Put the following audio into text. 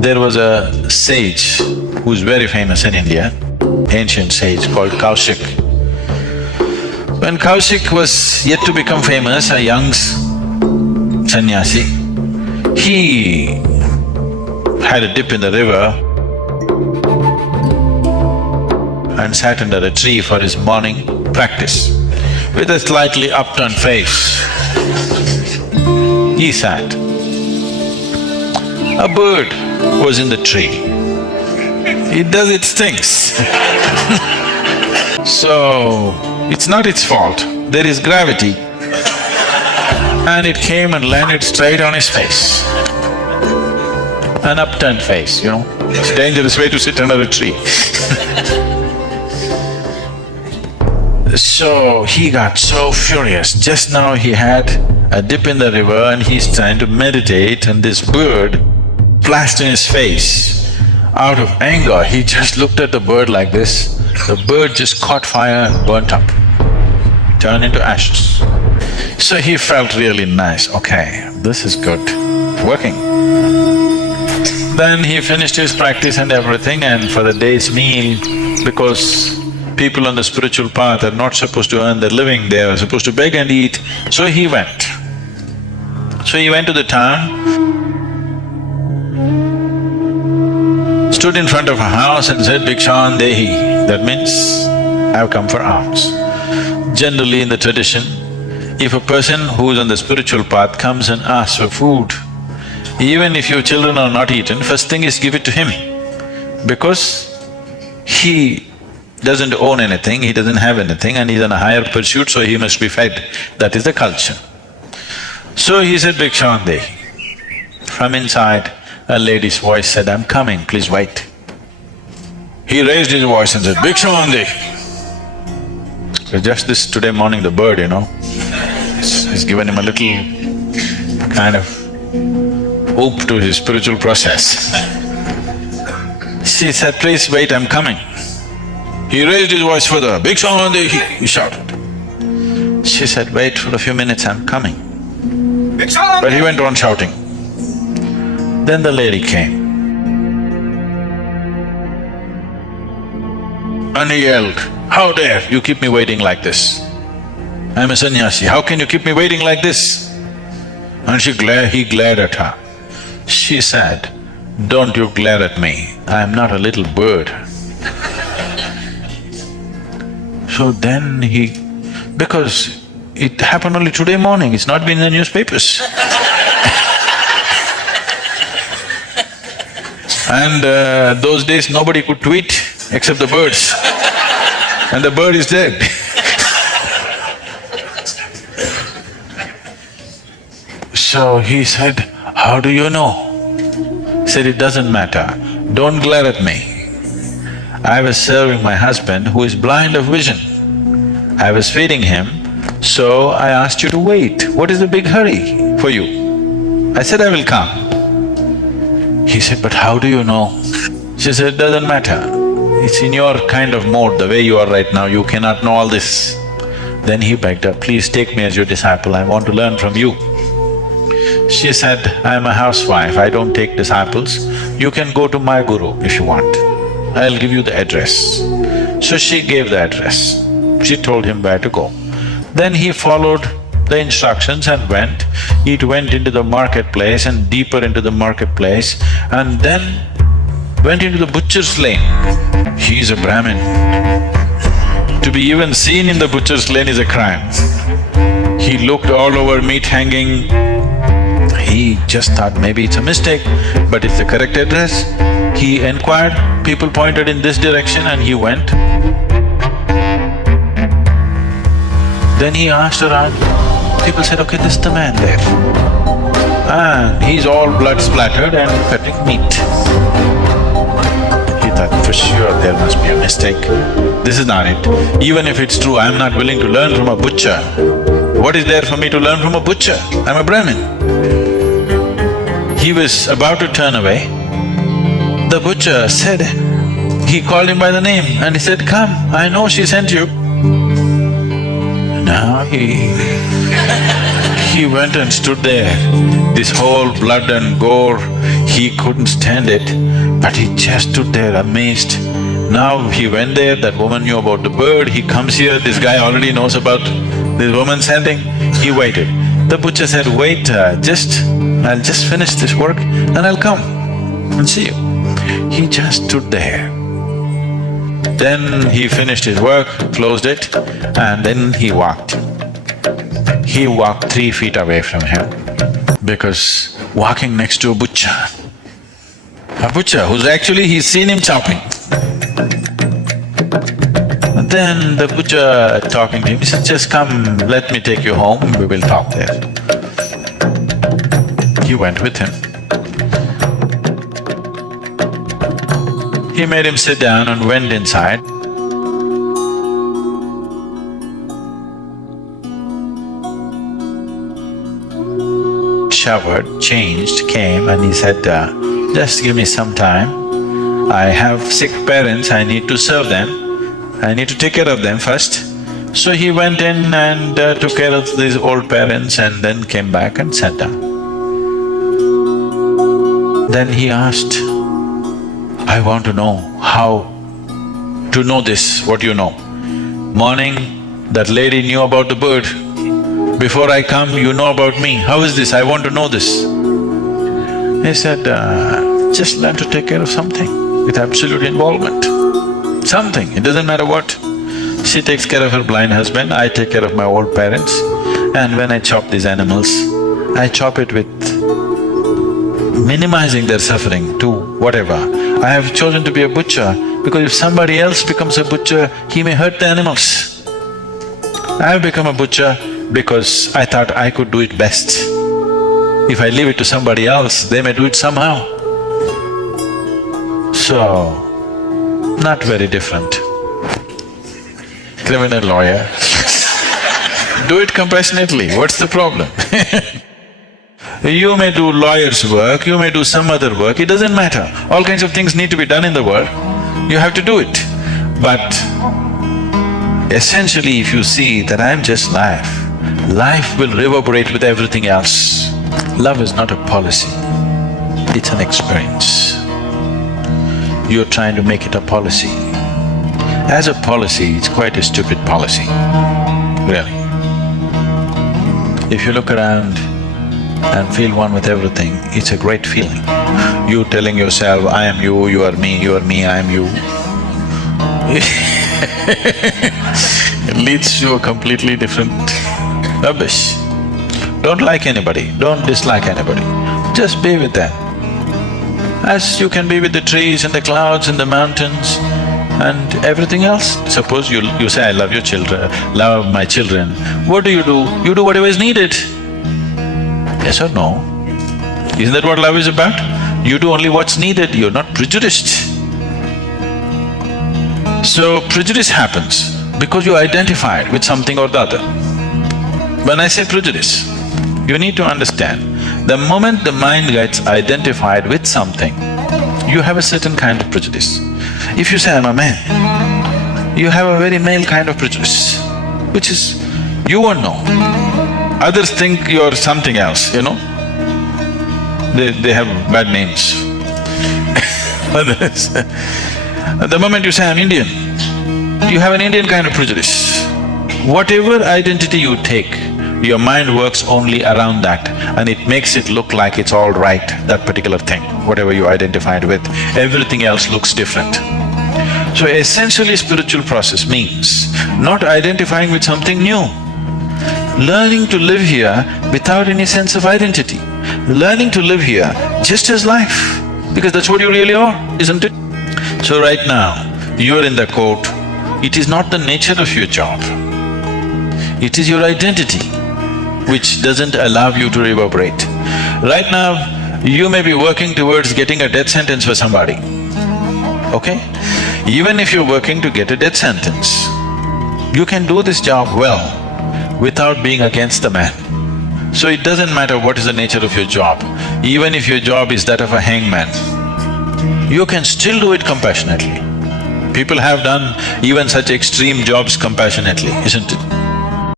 There was a sage who's very famous in India, ancient sage called Kaushik. When Kaushik was yet to become famous, a young sannyasi, he had a dip in the river and sat under a tree for his morning practice. With a slightly upturned face, he sat. A bird was in the tree. It does its things. So, it's not its fault, there is gravity. And it came and landed straight on his face. An upturned face, you know, it's a dangerous way to sit under a tree. So, he got so furious. Just now he had a dip in the river and he's trying to meditate, and this bird flashed in his face. Out of anger, he just looked at the bird like this. The bird just caught fire and burnt up, turned into ashes. So he felt really nice, okay, this is good, working. Then he finished his practice and everything, and for the day's meal, because people on the spiritual path are not supposed to earn their living, they are supposed to beg and eat, so he went. So he went to the town, stood in front of a house and said, "Bhikshan dehi," that means, "I've come for alms." Generally in the tradition, if a person who is on the spiritual path comes and asks for food, even if your children are not eaten, first thing is give it to him, because he doesn't own anything, he doesn't have anything, and he's on a higher pursuit, so he must be fed. That is the culture. So he said, "Bhikshan dehi." From inside, a lady's voice said, "I'm coming, please wait." He raised his voice and said, "Bhikshan dehi." So just this today morning, the bird, you know, it's given him a little kind of hope to his spiritual process. She said, "Please wait, I'm coming." He raised his voice further, "Bhikshan dehi," he shouted. She said, "Wait for a few minutes, I'm coming." But he went on shouting. Then the lady came and he yelled, "How dare you keep me waiting like this? I'm a sannyasi, how can you keep me waiting like this?" And he glared at her. She said, "Don't you glare at me, I am not a little bird." So then because it happened only today morning, it's not been in the newspapers. And those days nobody could tweet except the birds, and the bird is dead. So he said, "How do you know?" He said, "It doesn't matter, don't glare at me. I was serving my husband who is blind of vision. I was feeding him, so I asked you to wait. What is the big hurry for you? I said, I will come." He said, "But how do you know?" She said, "Doesn't matter. It's in your kind of mode, the way you are right now, you cannot know all this." Then he begged her, "Please take me as your disciple, I want to learn from you." She said, "I am a housewife, I don't take disciples. You can go to my guru if you want. I'll give you the address." So she gave the address. She told him where to go. Then he followed the instructions and went. It went into the marketplace and deeper into the marketplace, and then went into the butcher's lane. He is a Brahmin. To be even seen in the butcher's lane is a crime. He looked all over, meat hanging. He just thought maybe it's a mistake, but it's the correct address. He inquired, people pointed in this direction and he went. Then he asked around, people said, "Okay, this is the man there." And he's all blood splattered and cutting meat. He thought, for sure there must be a mistake, this is not it. Even if it's true, I'm not willing to learn from a butcher. What is there for me to learn from a butcher? I'm a Brahmin. He was about to turn away. The butcher said, he called him by the name and he said, "Come, I know she sent you." Now he He went and stood there, this whole blood and gore, he couldn't stand it, but he just stood there amazed. Now he went there, that woman knew about the bird, he comes here, this guy already knows about this woman sending, he waited. The butcher said, wait, I'll just finish this work and I'll come and see you. He just stood there. Then he finished his work, closed it, and then he walked. He walked 3 feet away from him because walking next to a butcher who's actually… he's seen him chopping. And then the butcher talking to him, he said, just come, let me take you home, we will talk there. He went with him. He made him sit down and went inside. Showered, changed, came and he said, just give me some time. I have sick parents, I need to serve them. I need to take care of them first. So he went in and took care of these old parents and then came back and sat down. Then he asked, I want to know how to know this, what you know. Morning, that lady knew about the bird. Before I come, you know about me. How is this? I want to know this. He said, just learn to take care of something with absolute involvement. Something, it doesn't matter what. She takes care of her blind husband, I take care of my old parents, and when I chop these animals, I chop it with minimizing their suffering to whatever. I have chosen to be a butcher because if somebody else becomes a butcher, he may hurt the animals. I have become a butcher because I thought I could do it best. If I leave it to somebody else, they may do it somehow. So, not very different. Criminal lawyer do it compassionately, what's the problem? You may do lawyer's work, you may do some other work, it doesn't matter. All kinds of things need to be done in the world, you have to do it. But essentially if you see that I'm just life, life will reverberate with everything else. Love is not a policy, it's an experience. You're trying to make it a policy. As a policy, it's quite a stupid policy, really. If you look around and feel one with everything, it's a great feeling. You telling yourself, I am you, you are me, I am you. It leads to a completely different rubbish. Don't like anybody, don't dislike anybody, just be with them. As you can be with the trees and the clouds and the mountains and everything else. Suppose you say, I love your children, love my children, what do? You do whatever is needed. Yes or no? Isn't that what love is about? You do only what's needed, you're not prejudiced. So prejudice happens because you identified with something or the other. When I say prejudice, you need to understand, the moment the mind gets identified with something, you have a certain kind of prejudice. If you say, I'm a man, you have a very male kind of prejudice, which is, you won't know. Others think you're something else, you know. They have bad names. Others. The moment you say, I'm Indian, you have an Indian kind of prejudice. Whatever identity you take, your mind works only around that and it makes it look like it's all right, that particular thing, whatever you identified with, everything else looks different. So essentially spiritual process means not identifying with something new, learning to live here without any sense of identity, learning to live here just as life, because that's what you really are, isn't it? So right now, you're in the court, it is not the nature of your job, it is your identity which doesn't allow you to reverberate. Right now, you may be working towards getting a death sentence for somebody, okay? Even if you're working to get a death sentence, you can do this job well without being against the man. So it doesn't matter what is the nature of your job, even if your job is that of a hangman, you can still do it compassionately. People have done even such extreme jobs compassionately, isn't it?